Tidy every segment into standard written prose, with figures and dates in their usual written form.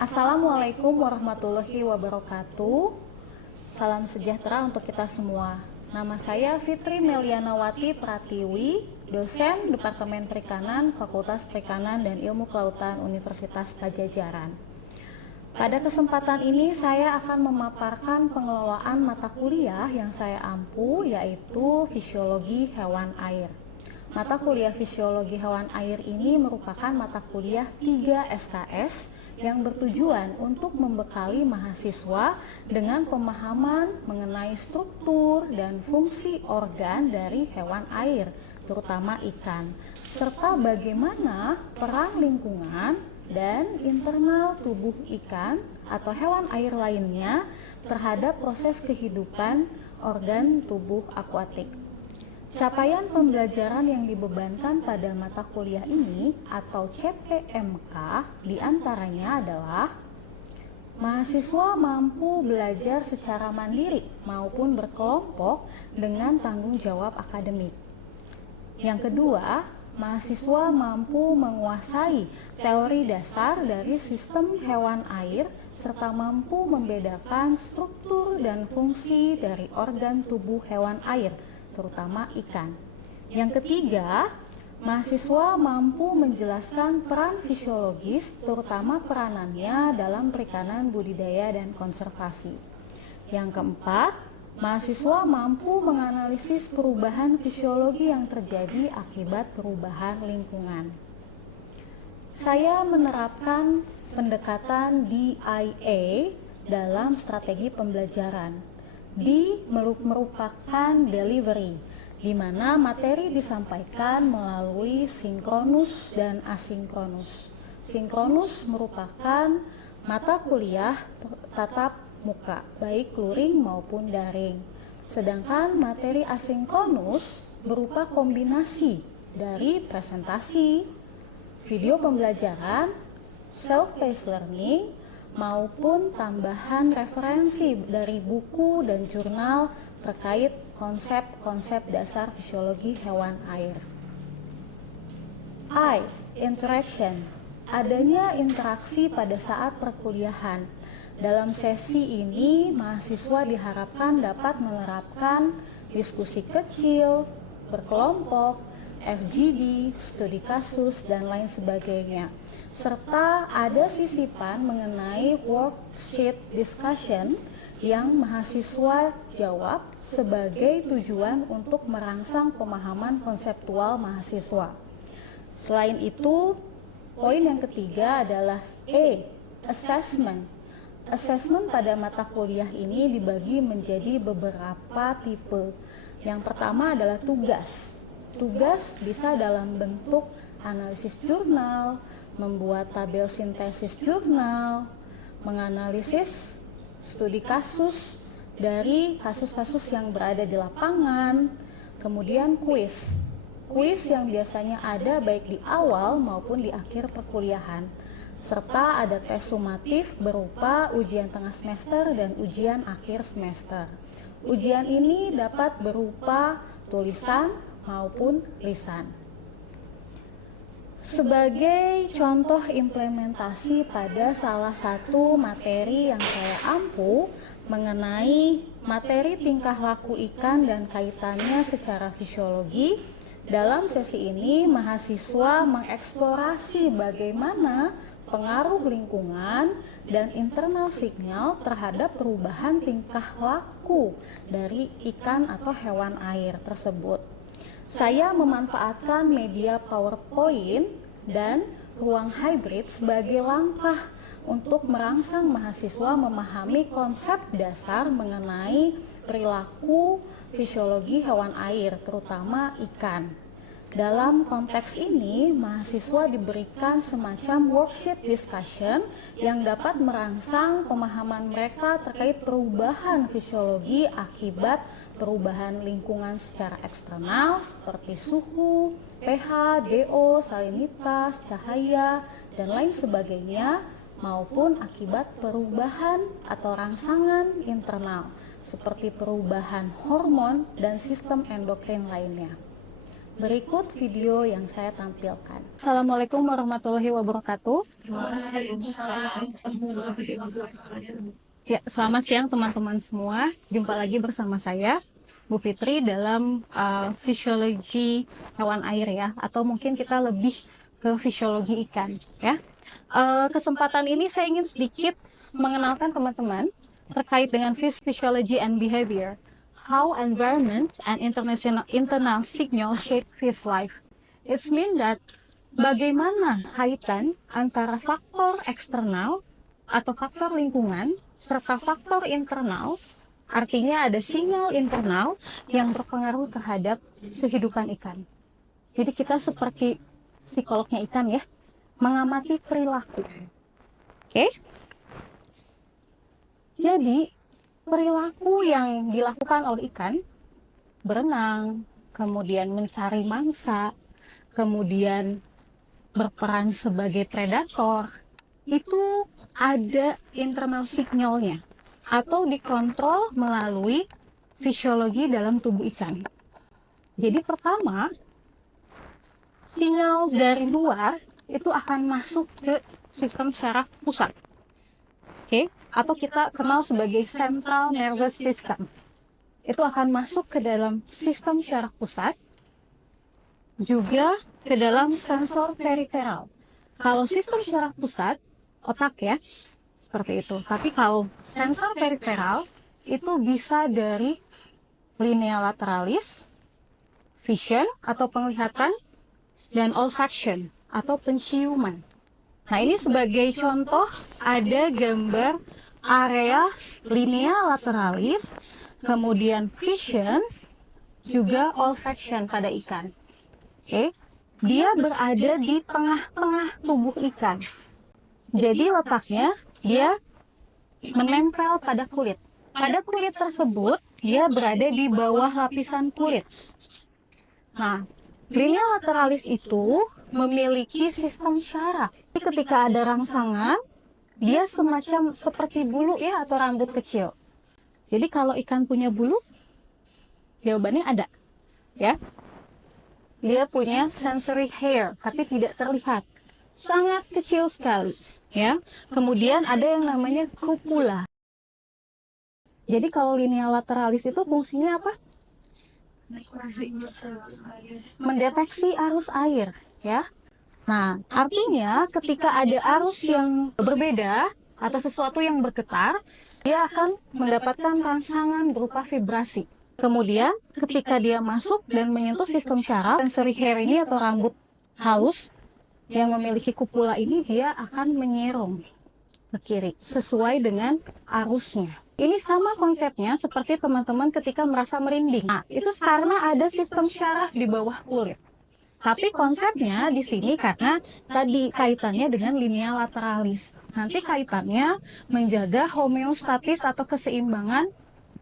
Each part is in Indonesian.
Assalamualaikum warahmatullahi wabarakatuh. Salam sejahtera untuk kita semua. Nama saya Fitri Melianawati Pratiwi, dosen Departemen Perikanan, Fakultas Perikanan dan Ilmu Kelautan Universitas Padjadjaran. Pada kesempatan ini saya akan memaparkan pengelolaan mata kuliah yang saya ampu, yaitu Fisiologi Hewan Air. Mata kuliah Fisiologi Hewan Air ini merupakan mata kuliah 3 SKS yang bertujuan untuk membekali mahasiswa dengan pemahaman mengenai struktur dan fungsi organ dari hewan air, terutama ikan, serta bagaimana peran lingkungan dan internal tubuh ikan atau hewan air lainnya terhadap proses kehidupan organ tubuh akuatik. Capaian pembelajaran yang dibebankan pada mata kuliah ini atau CPMK diantaranya adalah mahasiswa mampu belajar secara mandiri maupun berkelompok dengan tanggung jawab akademik. Yang kedua, mahasiswa mampu menguasai teori dasar dari sistem hewan air serta mampu membedakan struktur dan fungsi dari organ tubuh hewan air, terutama ikan. Yang ketiga, mahasiswa mampu menjelaskan peran fisiologis, terutama peranannya dalam perikanan budidaya dan konservasi. Yang keempat, mahasiswa mampu menganalisis perubahan fisiologi yang terjadi akibat perubahan lingkungan. Saya menerapkan pendekatan DIA dalam strategi pembelajaran. D merupakan delivery, di mana materi disampaikan melalui sinkronus dan asinkronus. Sinkronus merupakan mata kuliah tatap muka, baik luring maupun daring. Sedangkan materi asinkronus berupa kombinasi dari presentasi, video pembelajaran, self-paced learning, maupun tambahan referensi dari buku dan jurnal terkait konsep-konsep dasar fisiologi hewan air. I. Interaction. Adanya interaksi pada saat perkuliahan. Dalam sesi ini, mahasiswa diharapkan dapat menerapkan diskusi kecil, berkelompok, FGD, studi kasus, dan lain sebagainya. Serta ada sisipan mengenai worksheet discussion yang mahasiswa jawab sebagai tujuan untuk merangsang pemahaman konseptual mahasiswa. Selain itu, poin yang ketiga adalah A. Assessment. Assessment pada mata kuliah ini dibagi menjadi beberapa tipe. Yang pertama adalah tugas. Tugas bisa dalam bentuk analisis jurnal, membuat tabel sintesis jurnal, menganalisis studi kasus dari kasus-kasus yang berada di lapangan, kemudian kuis. Kuis yang biasanya ada baik di awal maupun di akhir perkuliahan, serta ada tes sumatif berupa ujian tengah semester dan ujian akhir semester. Ujian ini dapat berupa tulisan maupun lisan. Sebagai contoh implementasi pada salah satu materi yang saya ampu mengenai materi tingkah laku ikan dan kaitannya secara fisiologi, dalam sesi ini mahasiswa mengeksplorasi bagaimana pengaruh lingkungan dan internal signal terhadap perubahan tingkah laku dari ikan atau hewan air tersebut. Saya memanfaatkan media PowerPoint dan ruang hybrid sebagai langkah untuk merangsang mahasiswa memahami konsep dasar mengenai perilaku fisiologi hewan air, terutama ikan. Dalam konteks ini, mahasiswa diberikan semacam worksheet discussion yang dapat merangsang pemahaman mereka terkait perubahan fisiologi akibat perubahan lingkungan secara eksternal seperti suhu, pH, DO, salinitas, cahaya, dan lain sebagainya, maupun akibat perubahan atau rangsangan internal seperti perubahan hormon dan sistem endokrin lainnya. Berikut video yang saya tampilkan. Assalamualaikum warahmatullahi wabarakatuh. Ya, selamat siang teman-teman semua. Jumpa lagi bersama saya, Bu Fitri, dalam fisiologi hewan air ya, atau mungkin kita lebih ke fisiologi ikan ya. Kesempatan ini saya ingin sedikit mengenalkan teman-teman terkait dengan fish physiology and behavior. How environment and internal signal shape fish life. It means that bagaimana kaitan antara faktor eksternal atau faktor lingkungan serta faktor internal, artinya ada sinyal internal yang berpengaruh terhadap kehidupan ikan. Jadi kita seperti psikolognya ikan ya, mengamati perilaku. Oke? Jadi perilaku yang dilakukan oleh ikan, berenang, kemudian mencari mangsa, kemudian berperan sebagai predator, itu ada internal signalnya atau dikontrol melalui fisiologi dalam tubuh ikan. Jadi pertama, sinyal dari luar itu akan masuk ke sistem syaraf pusat. Oke, atau kita kenal sebagai central nervous system. Itu akan masuk ke dalam sistem syaraf pusat, juga ke dalam sensor periferal. Kalau sistem syaraf pusat, otak ya, seperti itu. Tapi kalau sensor periferal, itu bisa dari linea lateralis, vision atau penglihatan, dan olfaction atau penciuman. Nah, ini sebagai contoh ada gambar area linea lateralis, kemudian vision, juga olfaction pada ikan. Oke, dia berada di tengah-tengah tubuh ikan. Jadi letaknya dia menempel pada kulit. Pada kulit tersebut dia berada di bawah lapisan kulit. Nah, linea lateralis itu memiliki sistem syaraf. Ketika ada rangsangan, dia semacam seperti bulu ya atau rambut kecil. Jadi kalau ikan punya bulu, jawabannya ada, ya. Dia punya sensory hair, tapi tidak terlihat, sangat kecil sekali, ya. Kemudian ada yang namanya cupula. Jadi kalau linea lateralis itu fungsinya apa? Mendeteksi arus air, ya. Nah, artinya ketika ada arus yang berbeda atau sesuatu yang bergetar, dia akan mendapatkan rangsangan berupa vibrasi. Kemudian ketika dia masuk dan menyentuh sistem syaraf, sensory hair ini atau rambut halus yang memiliki kupula ini, dia akan menyerong ke kiri sesuai dengan arusnya. Ini sama konsepnya seperti teman-teman ketika merasa merinding. Nah, itu karena ada sistem syaraf di bawah kulit. Tapi konsepnya di sini karena tadi kaitannya dengan linea lateralis. Nanti kaitannya menjaga homeostatis atau keseimbangan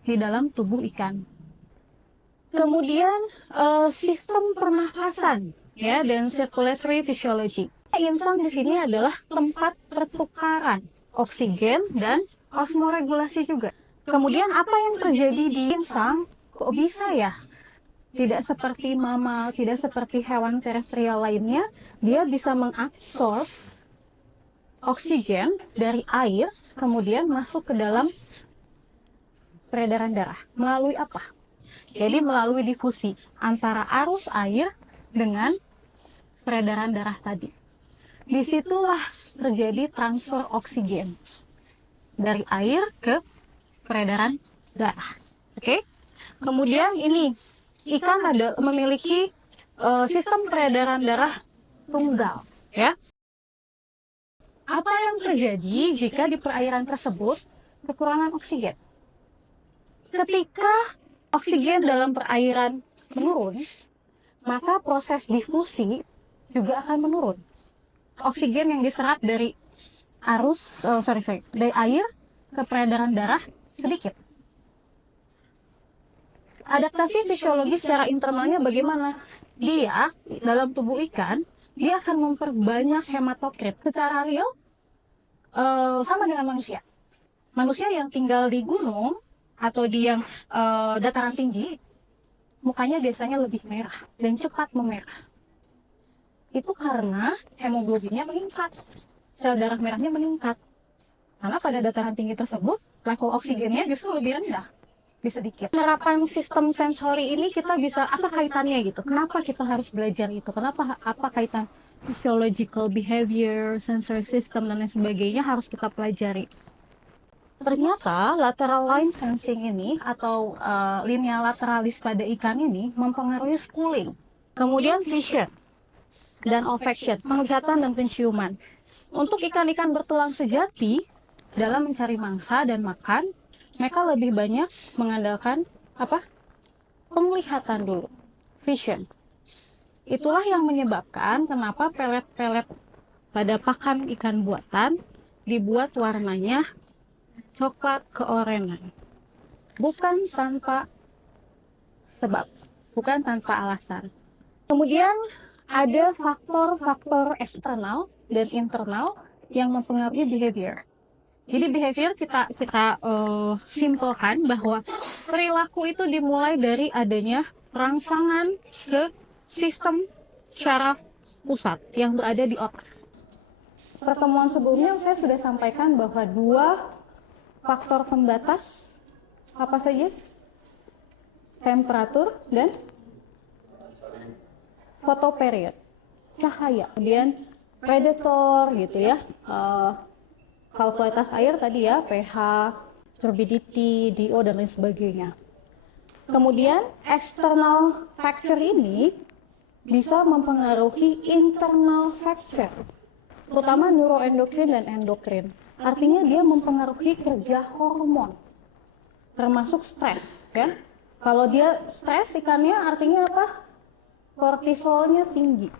di dalam tubuh ikan. Kemudian sistem pernapasan ya dan circulatory physiology. Insang di sini adalah tempat pertukaran oksigen dan osmoregulasi juga. Kemudian apa yang terjadi di insang? Kok bisa ya? Tidak seperti mamal, tidak seperti hewan terestrial lainnya, dia bisa mengabsorb oksigen dari air, kemudian masuk ke dalam peredaran darah. Melalui apa? Jadi melalui difusi antara arus air dengan peredaran darah tadi. Disitulah terjadi transfer oksigen dari air ke peredaran darah. Oke? Kemudian ini ikan memiliki sistem peredaran darah tunggal, ya. Apa yang terjadi jika di perairan tersebut kekurangan oksigen? Ketika oksigen dalam perairan menurun, maka proses difusi juga akan menurun. Oksigen yang diserap dari dari air ke peredaran darah sedikit. Adaptasi fisiologi secara internalnya bagaimana? Dia dalam tubuh ikan, dia akan memperbanyak hematokrit. Secara real sama dengan manusia. Manusia yang tinggal di gunung atau di yang dataran tinggi, mukanya biasanya lebih merah dan cepat memerah. Itu karena hemoglobinnya meningkat, sel darah merahnya meningkat. Karena pada dataran tinggi tersebut, level oksigennya justru lebih rendah. Sedikit. Penerapan sistem sensori ini kita bisa, apa kaitannya gitu? Kenapa kita harus belajar itu? Kenapa, apa kaitan physiological behavior, sensory system, dan lain sebagainya harus kita pelajari? Ternyata lateral line sensing ini atau linea lateralis pada ikan ini mempengaruhi schooling, kemudian vision, dan olfaction, penglihatan dan penciuman. Untuk ikan-ikan bertulang sejati, dalam mencari mangsa dan makan, mereka lebih banyak mengandalkan penglihatan dulu, vision. Itulah yang menyebabkan kenapa pelet-pelet pada pakan ikan buatan dibuat warnanya coklat keorenan. Bukan tanpa sebab, bukan tanpa alasan. Kemudian ada faktor-faktor eksternal dan internal yang mempengaruhi behavior. Jadi behavior kita simpelkan bahwa perilaku itu dimulai dari adanya rangsangan ke sistem syaraf pusat yang berada di otak. Pertemuan sebelumnya saya sudah sampaikan bahwa 2 faktor pembatas apa saja? Temperatur dan photoperiod, cahaya. Kemudian predator gitu ya. Kalau kualitas air tadi ya, pH, turbidity, DO, dan lain sebagainya. Kemudian external factor ini bisa mempengaruhi internal factor, terutama neuroendokrin dan endokrin. Artinya dia mempengaruhi kerja hormon, termasuk stres. Ya. Kalau dia stres ikannya artinya apa? Kortisolnya tinggi.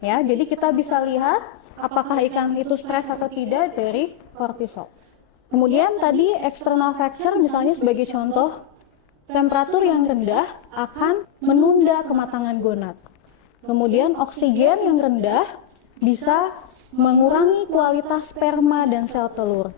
Ya, jadi kita bisa lihat apakah ikan itu stres atau tidak dari kortisol. Kemudian tadi external factor misalnya sebagai contoh, temperatur yang rendah akan menunda kematangan gonad. Kemudian oksigen yang rendah bisa mengurangi kualitas sperma dan sel telur.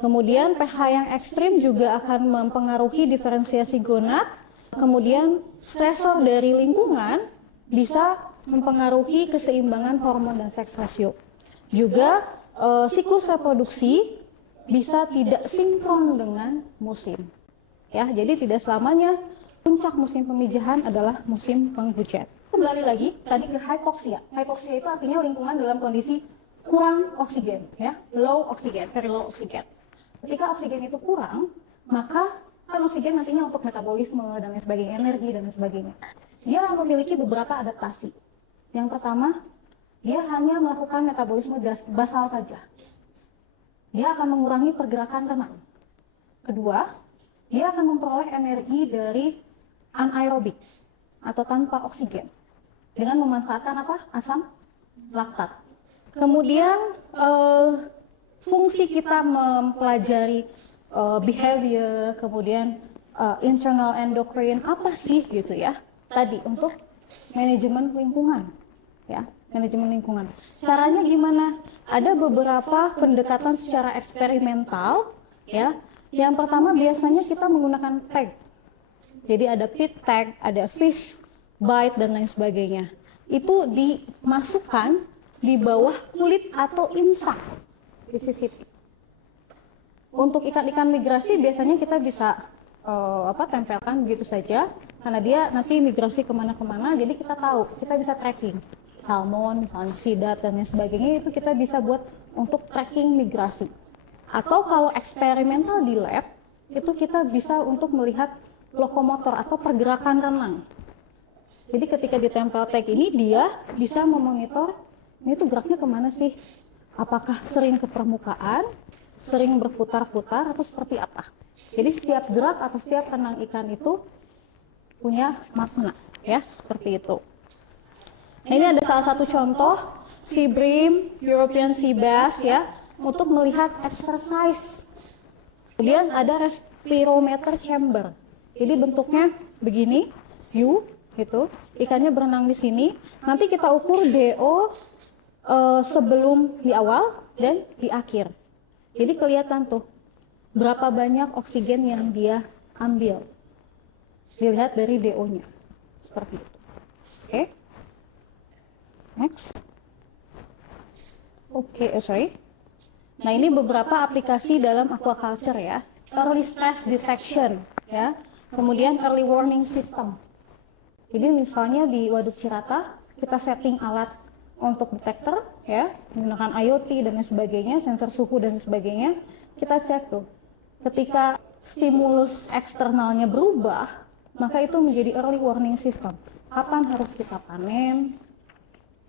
Kemudian pH yang ekstrim juga akan mempengaruhi diferensiasi gonad. Kemudian stresor dari lingkungan bisa mempengaruhi keseimbangan hormon dan seks rasio. Juga siklus reproduksi bisa tidak sinkron dengan musim. Ya, jadi tidak selamanya puncak musim pemijahan adalah musim penghujan. Kembali lagi tadi ke hypoxia. Hypoxia itu artinya lingkungan dalam kondisi kurang oksigen, ya, low oksigen, very low oksigen. Ketika oksigen itu kurang, maka kan oksigen nantinya untuk metabolisme dan lain sebagainya, energi dan lain sebagainya. Dia memiliki beberapa adaptasi. Yang pertama, dia hanya melakukan metabolisme basal saja. Dia akan mengurangi pergerakan renang. Kedua, dia akan memperoleh energi dari anaerobik atau tanpa oksigen dengan memanfaatkan apa? Asam laktat. Kemudian fungsi kita mempelajari behavior, kemudian internal endocrine apa sih gitu ya? Tadi untuk manajemen lingkungan, ya, manajemen lingkungan. Caranya gimana? Ada beberapa pendekatan secara eksperimental, ya. Yang pertama biasanya kita menggunakan tag. Jadi ada pit tag, ada fish bite dan lain sebagainya. Itu dimasukkan di bawah kulit atau insang di sisi. Untuk ikan-ikan migrasi biasanya kita bisa tempelkan begitu saja, karena dia nanti migrasi kemana-kemana, jadi kita tahu, kita bisa tracking salmon, misalnya sidat dan lain sebagainya, itu kita bisa buat untuk tracking migrasi. Atau kalau eksperimental di lab, itu kita bisa untuk melihat lokomotor atau pergerakan renang. Jadi ketika ditempel tag ini, dia bisa memonitor ini tuh geraknya kemana sih? Apakah sering ke permukaan, sering berputar-putar, atau seperti apa? Jadi setiap gerak atau setiap renang ikan itu punya makna. ya, seperti itu. Nah, ini ada salah satu contoh sea bream, European sea bass ya, untuk melihat exercise. Kemudian ada respirometer chamber. Jadi bentuknya begini, U gitu. Ikannya berenang di sini. Nanti kita ukur DO sebelum di awal dan di akhir. Jadi kelihatan tuh berapa banyak oksigen yang dia ambil. Dilihat dari DO-nya. Seperti itu. Oke. Next. Sorry. Nah, ini beberapa aplikasi dalam aquaculture ya. Early stress detection ya. Kemudian early warning system. Jadi misalnya di Waduk Cirata kita setting alat untuk detektor ya, menggunakan IoT dan lain sebagainya, sensor suhu dan sebagainya. Kita cek tuh. Ketika stimulus eksternalnya berubah, maka itu menjadi early warning system. Kapan harus kita panen?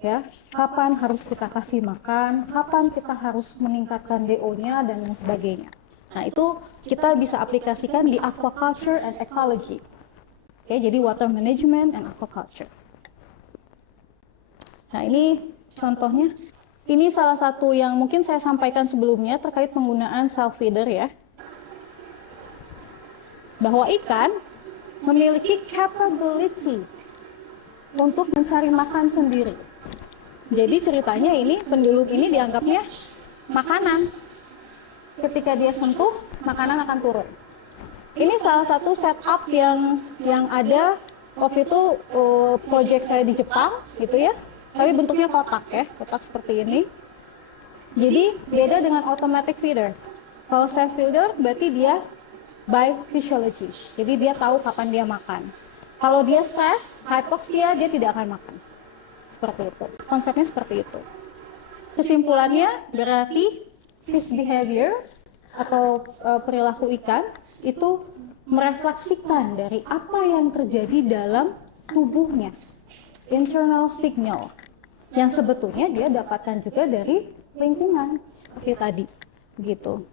Ya, kapan harus kita kasih makan, kapan kita harus meningkatkan DO-nya dan lain sebagainya. Nah, itu kita bisa aplikasikan di aquaculture and ecology. Oke, jadi water management and aquaculture. Nah, ini contohnya. Ini salah satu yang mungkin saya sampaikan sebelumnya terkait penggunaan self feeder ya. Bahwa ikan memiliki capability untuk mencari makan sendiri. Jadi ceritanya ini pendulum ini dianggapnya makanan. Ketika dia sentuh, makanan akan turun. Ini salah satu setup yang ada waktu itu project saya di Jepang gitu ya. Tapi bentuknya kotak ya, kotak seperti ini. Jadi beda dengan automatic feeder. Kalau self feeder berarti dia by physiology. Jadi dia tahu kapan dia makan. Kalau dia stres, hypoxia, dia tidak akan makan. Seperti itu. Konsepnya seperti itu. Kesimpulannya berarti fish behavior atau perilaku ikan itu merefleksikan dari apa yang terjadi dalam tubuhnya. Internal signal. Yang sebetulnya dia dapatkan juga dari lingkungan seperti tadi. Gitu.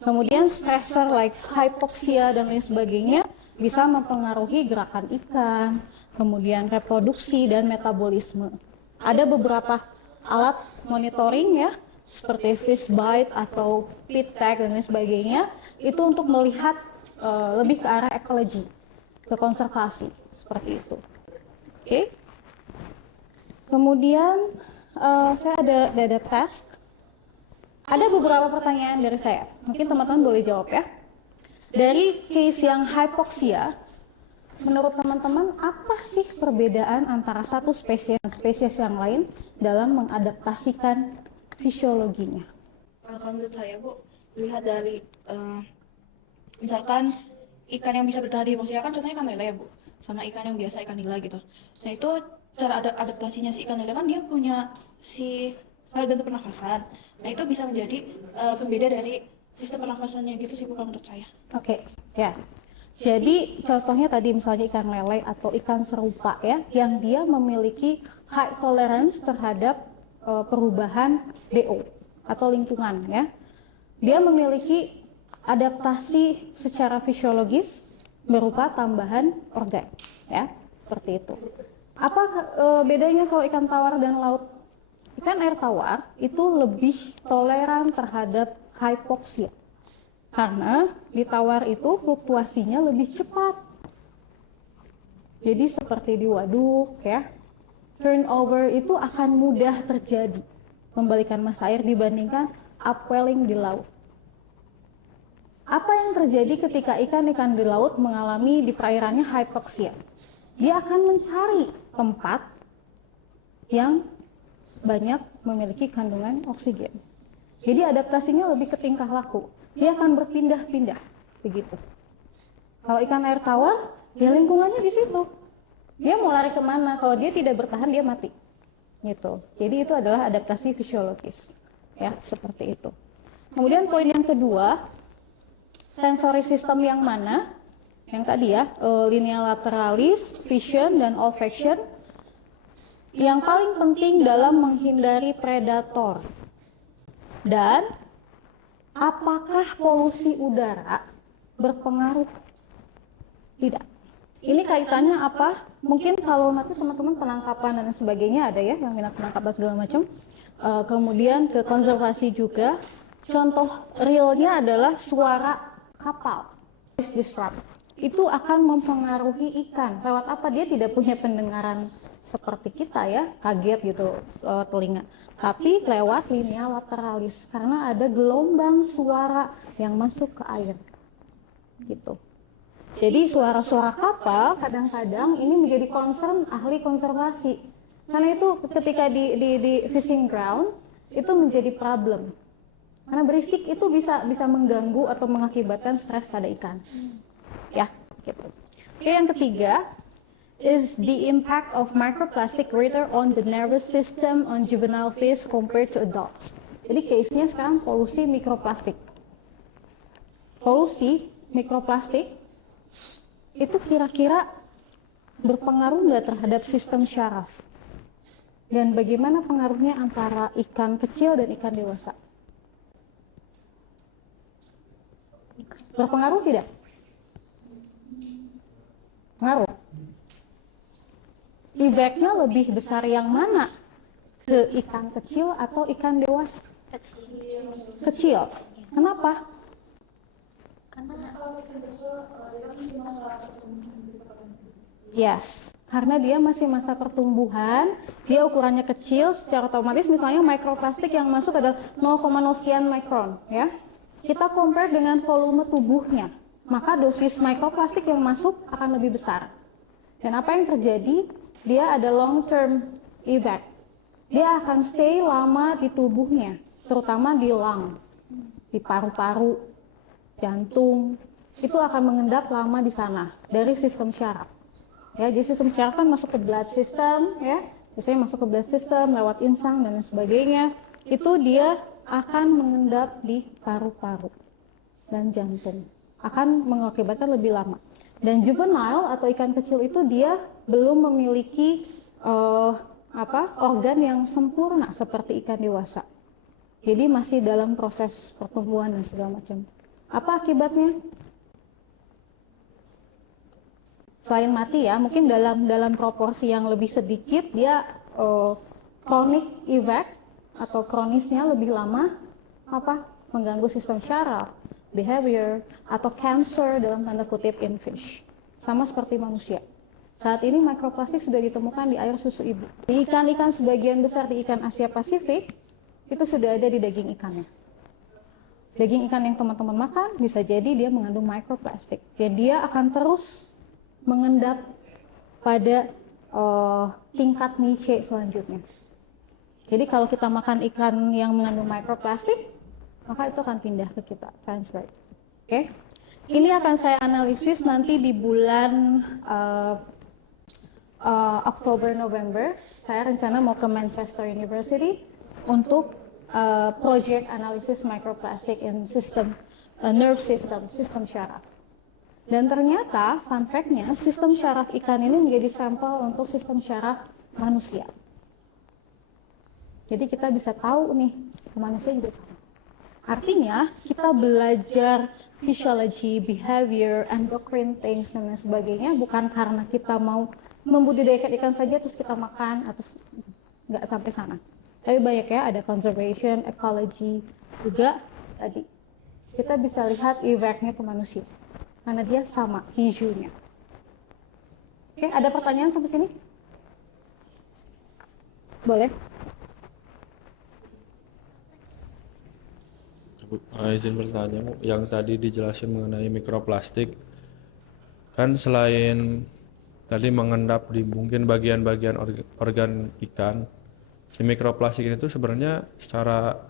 Kemudian stressor like hypoxia dan lain sebagainya bisa mempengaruhi gerakan ikan, kemudian reproduksi dan metabolisme. Ada beberapa alat monitoring ya, seperti fish bite atau pit tag dan lain sebagainya, itu untuk melihat lebih ke arah ekologi, ke konservasi, seperti itu. Oke. Kemudian saya ada task. Ada beberapa pertanyaan dari saya, mungkin teman-teman boleh jawab ya. Dari case yang hypoxia, menurut teman-teman apa sih perbedaan antara satu spesies dan spesies yang lain dalam mengadaptasikan fisiologinya? Kalau menurut saya Bu, lihat dari misalkan ikan yang bisa bertahan di hypoxia kan contohnya ikan lele ya Bu, sama ikan yang biasa ikan nila gitu. Nah itu cara adaptasinya si ikan lele kan dia punya si alat bantu pernafasan. Nah itu bisa menjadi pembeda dari sistem pernafasannya gitu sih Bu kalau menurut saya. Oke, ya. Jadi contohnya tadi misalnya ikan lele atau ikan serupa ya, yang dia memiliki high tolerance terhadap perubahan DO atau lingkungan ya. Dia memiliki adaptasi secara fisiologis berupa tambahan organ ya, seperti itu. Apa bedanya kalau ikan tawar dan laut? Ikan air tawar itu lebih toleran terhadap hypoxia. Karena di tawar itu fluktuasinya lebih cepat. Jadi seperti di waduk ya, turnover itu akan mudah terjadi. Membalikan massa air dibandingkan upwelling di laut. Apa yang terjadi ketika ikan-ikan di laut mengalami di perairannya hypoxia? Dia akan mencari tempat yang banyak memiliki kandungan oksigen. Jadi adaptasinya lebih ke tingkah laku. Dia akan berpindah-pindah begitu. Kalau ikan air tawar, ya lingkungannya di situ. Dia mau lari kemana? Kalau dia tidak bertahan, dia mati. Gitu. Jadi itu adalah adaptasi fisiologis, ya seperti itu. Kemudian poin yang kedua, sensory system yang mana? Yang tadi ya, linear lateralis, vision dan olfaction. Yang paling penting dalam menghindari predator. Dan apakah polusi udara berpengaruh? Tidak. Ini kaitannya apa? Mungkin kalau nanti teman-teman penangkapan dan sebagainya ada ya, yang minat penangkapan segala macam. Kemudian ke konservasi juga. Contoh realnya adalah suara kapal. Disrupt. Itu akan mempengaruhi ikan. Lewat apa? Dia tidak punya pendengaran seperti kita ya, kaget gitu telinga. Tapi lewat linea lateralis karena ada gelombang suara yang masuk ke air. Gitu. Jadi suara-suara kapal kadang-kadang ini menjadi concern ahli konservasi. Karena itu ketika di fishing ground itu menjadi problem. Karena berisik itu bisa mengganggu atau mengakibatkan stres pada ikan. Ya, gitu. Oke, yang ketiga is the impact of microplastic greater on the nervous system on juvenile fish compared to adults. Jadi case-nya sekarang polusi mikroplastik. Polusi mikroplastik itu kira-kira berpengaruh nggak terhadap sistem syaraf? Dan bagaimana pengaruhnya antara ikan kecil dan ikan dewasa? Berpengaruh tidak? Pengaruh. Efeknya lebih besar yang mana? Ke ikan kecil atau ikan dewasa? Kecil. Kenapa? Yes, karena dia masih masa pertumbuhan, dia ukurannya kecil, secara otomatis misalnya mikroplastik yang masuk adalah 0,0 sekian mikron, ya. Kita compare dengan volume tubuhnya, maka dosis mikroplastik yang masuk akan lebih besar. Dan apa yang terjadi? Dia ada long term effect. Dia akan stay lama di tubuhnya, terutama di lung, di paru-paru, jantung, itu akan mengendap lama di sana dari sistem syaraf. Ya, jadi sistem syaraf kan masuk ke blood system, ya, biasanya masuk ke blood system lewat insang dan lain sebagainya. Itu dia akan mengendap di paru-paru dan jantung, akan mengakibatkan lebih lama. Dan juvenile atau ikan kecil itu dia belum memiliki organ yang sempurna seperti ikan dewasa. Jadi masih dalam proses pertumbuhan dan segala macam. Apa akibatnya? Selain mati ya, mungkin dalam proporsi yang lebih sedikit dia chronic effect atau kronisnya lebih lama, mengganggu sistem syaraf, behavior, atau cancer dalam tanda kutip in fish. Sama seperti manusia. Saat ini mikroplastik sudah ditemukan di air susu ibu. Di ikan-ikan sebagian besar di ikan Asia Pasifik itu sudah ada di daging ikannya. Daging ikan yang teman-teman makan bisa jadi dia mengandung mikroplastik. Dan dia akan terus mengendap pada tingkat niche selanjutnya. Jadi kalau kita makan ikan yang mengandung mikroplastik, maka itu akan pindah ke kita, transfer. Oke? Ini akan saya analisis nanti di bulan Oktober-November. Saya rencana mau ke Manchester University untuk project analisis microplastic in system, nerve system, sistem syaraf. Dan ternyata, fun fact-nya, sistem syaraf ikan ini menjadi sampel untuk sistem syaraf manusia. Jadi kita bisa tahu nih, manusia juga sama. Artinya, kita belajar physiology, behavior, endocrine things, dan lain sebagainya, bukan karena kita mau membudidayakan ikan saja, terus kita makan, atau nggak sampai sana. Tapi banyak ya, ada conservation, ecology, juga tadi. Kita bisa lihat efeknya ke manusia. Karena dia sama isunya. Oke, ada pertanyaan sampai sini? Boleh? Izin bertanya, yang tadi dijelasin mengenai mikroplastik, kan selain tadi mengendap di mungkin bagian-bagian organ ikan, si mikroplastik itu sebenarnya secara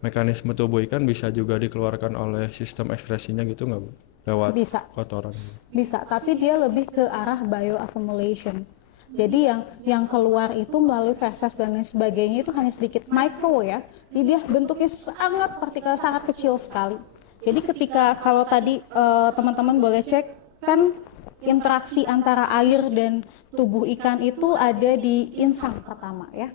mekanisme tubuh ikan bisa juga dikeluarkan oleh sistem ekskresinya gitu nggak Bu? Lewat Bisa. kotoran. Bisa, tapi dia lebih ke arah bioaccumulation. Jadi yang keluar itu melalui feses dan lain sebagainya itu hanya sedikit micro ya. Jadi dia bentuknya sangat partikel, sangat kecil sekali. Jadi ketika kalau tadi teman-teman boleh cek kan interaksi antara air dan tubuh ikan itu ada di insang pertama ya.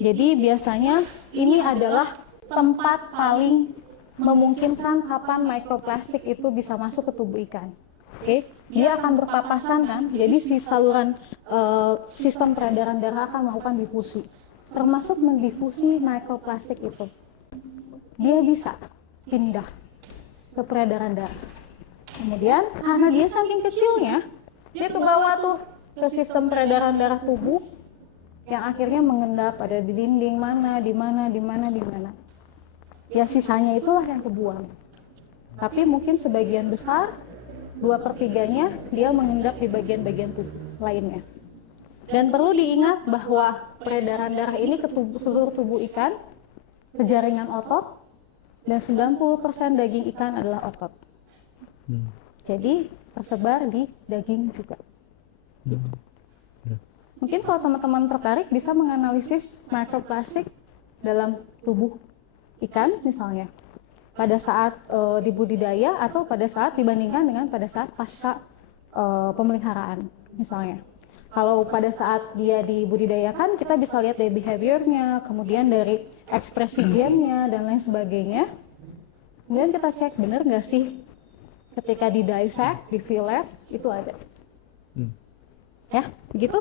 Jadi biasanya ini adalah tempat paling memungkinkan kapan mikroplastik itu bisa masuk ke tubuh ikan. Oke, dia akan berpapasan kan, jadi si saluran sistem peredaran darah akan melakukan difusi, termasuk mendifusi mikroplastik itu. Dia bisa pindah ke peredaran darah. Kemudian karena dia saking kecilnya, dia ke bawah tuh ke sistem peredaran darah tubuh yang akhirnya mengendap pada di dinding mana, di mana, di mana, di mana. Ya sisanya itulah yang kebuang. Tapi mungkin sebagian besar 2/3-nya dia mengendap di bagian-bagian tubuh lainnya. Dan perlu diingat bahwa peredaran darah ini ke seluruh tubuh ikan, ke jaringan otot, dan 90% daging ikan adalah otot. Jadi tersebar di daging juga. Mungkin kalau teman-teman tertarik bisa menganalisis mikroplastik dalam tubuh ikan misalnya. Pada saat di budidaya atau pada saat dibandingkan dengan pada saat pasca pemeliharaan misalnya. Kalau pada saat dia dibudidayakan kita bisa lihat dari behaviornya, kemudian dari ekspresi gennya dan lain sebagainya. Kemudian kita cek benar nggak sih ketika di dissect, di fillet itu ada. Ya, begitu?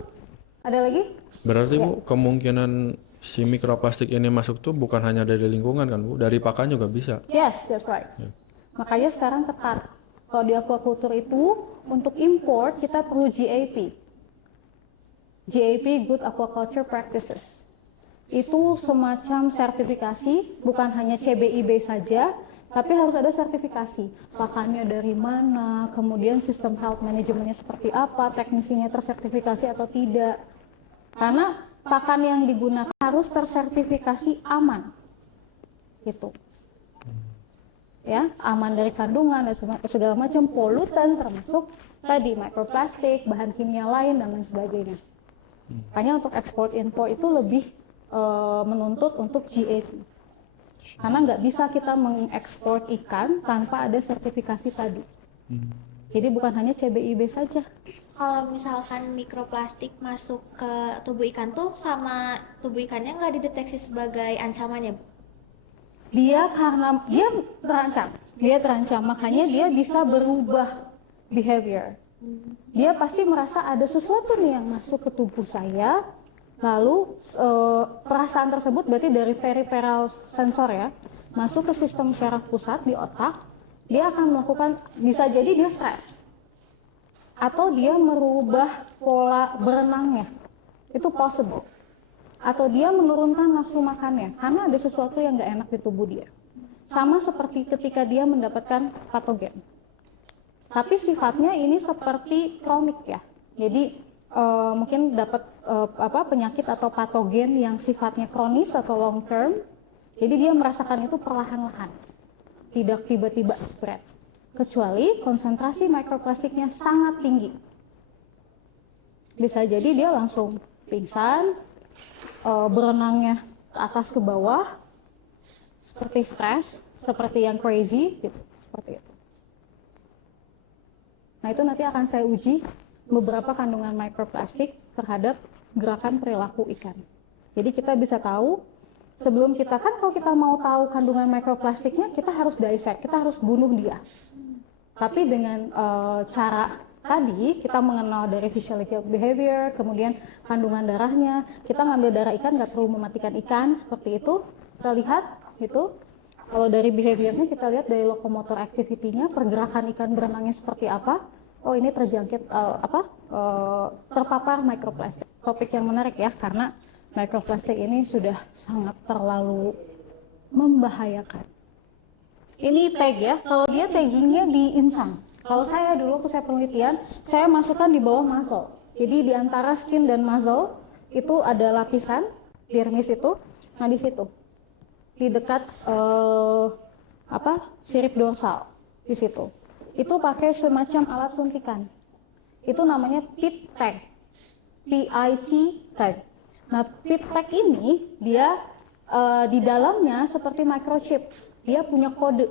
Ada lagi? Berarti Ya. Bu, kemungkinan si mikroplastik ini masuk tuh bukan hanya dari lingkungan kan Bu, dari pakan juga bisa. Yes, that's right. Makanya sekarang ketat. Kalau di aquaculture itu untuk import kita perlu GAP. GAP, Good Aquaculture Practices. Itu semacam sertifikasi, bukan hanya CBIB saja, tapi harus ada sertifikasi. Pakannya dari mana, kemudian sistem health manajemennya seperti apa, teknisinya tersertifikasi atau tidak. Karena pakan yang digunakan harus tersertifikasi aman. Gitu. Ya, aman dari kandungan dan segala macam polutan termasuk tadi mikroplastik, bahan kimia lain dan lain sebagainya. Makanya untuk ekspor impor itu lebih menuntut untuk GAP. Karena nggak bisa kita mengekspor ikan tanpa ada sertifikasi tadi. Jadi bukan hanya CBIB saja. Kalau misalkan mikroplastik masuk ke tubuh ikan tuh sama tubuh ikannya nggak dideteksi sebagai ancaman ya, Bu? Dia karena dia terancam, makanya dia bisa berubah behavior. Dia pasti merasa ada sesuatu nih yang masuk ke tubuh saya, lalu perasaan tersebut berarti dari peripheral sensor ya, masuk ke sistem syaraf pusat di otak, dia akan melakukan, bisa jadi dia stres, atau dia merubah pola berenangnya, itu possible. Atau dia menurunkan nafsu makannya, karena ada sesuatu yang nggak enak di tubuh dia. Sama seperti ketika dia mendapatkan patogen. Tapi sifatnya ini seperti kronik ya. Jadi mungkin dapat penyakit atau patogen yang sifatnya kronis atau long term. Jadi dia merasakan itu perlahan-lahan. Tidak tiba-tiba spread. Kecuali konsentrasi mikroplastiknya sangat tinggi. Bisa jadi dia langsung pingsan, berenangnya ke atas ke bawah, seperti stres, seperti yang crazy, gitu, seperti itu. Nah itu nanti akan saya uji beberapa kandungan mikroplastik terhadap gerakan perilaku ikan. Jadi kita bisa tahu, sebelum kita kan kalau kita mau tahu kandungan mikroplastiknya, kita harus dissect, kita harus bunuh dia. Tapi dengan cara tadi, kita mengenal dari physiological behavior, kemudian kandungan darahnya, kita ngambil darah ikan, nggak perlu mematikan ikan, seperti itu. Kita lihat, gitu. Kalau dari behaviornya, kita lihat dari locomotor activity-nya, pergerakan ikan berenangnya seperti apa. Oh ini terjangkit, terpapar mikroplastik. Topik yang menarik ya, karena mikroplastik ini sudah sangat terlalu membahayakan. Ini tag ya, kalau dia taggingnya di insang. Kalau saya dulu, saya penelitian, saya masukkan di bawah muzzle. Jadi di antara skin dan muzzle itu ada lapisan dermis itu. Nah di situ, di dekat sirip dorsal di situ. Itu pakai semacam alat suntikan. Itu namanya PIT tag, PIT tag. Nah PIT tag ini dia di dalamnya seperti microchip. Dia punya kode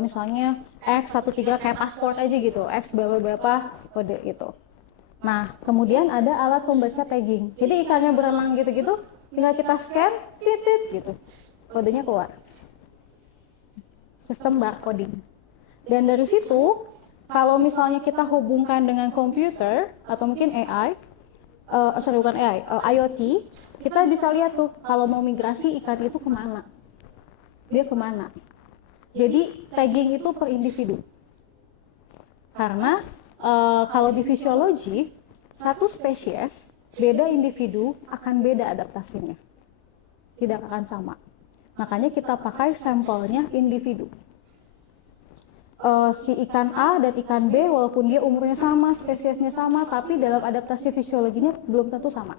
misalnya X13 kayak paspor aja gitu, X berapa kode gitu. Nah, kemudian ada alat pembaca tagging. Jadi ikannya berenang gitu-gitu, tinggal kita scan, titit gitu. Kodenya keluar. Sistem barcoding. Dan dari situ, kalau misalnya kita hubungkan dengan komputer atau mungkin AI, bukan AI, IoT, kita bisa lihat tuh kalau mau migrasi ikan itu kemana, dia kemana. Jadi tagging itu per individu. Karena kalau di fisiologi, satu spesies, beda individu akan beda adaptasinya. Tidak akan sama. Makanya kita pakai sampelnya individu. Si ikan A dan ikan B walaupun dia umurnya sama, spesiesnya sama, tapi dalam adaptasi fisiologinya belum tentu sama.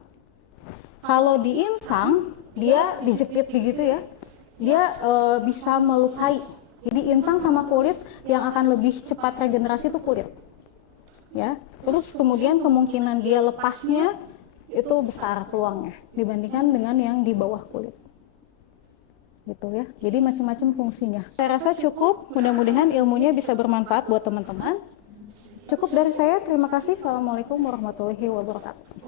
Kalau di insang, dia dijepit begitu ya, dia bisa melukai. Jadi insang sama kulit yang akan lebih cepat regenerasi itu kulit. Ya, terus kemudian kemungkinan dia lepasnya itu besar peluangnya dibandingkan dengan yang di bawah kulit. Gitu ya. Jadi macam-macam fungsinya. Saya rasa cukup, mudah-mudahan ilmunya bisa bermanfaat buat teman-teman. Cukup dari saya, terima kasih. Assalamualaikum warahmatullahi wabarakatuh.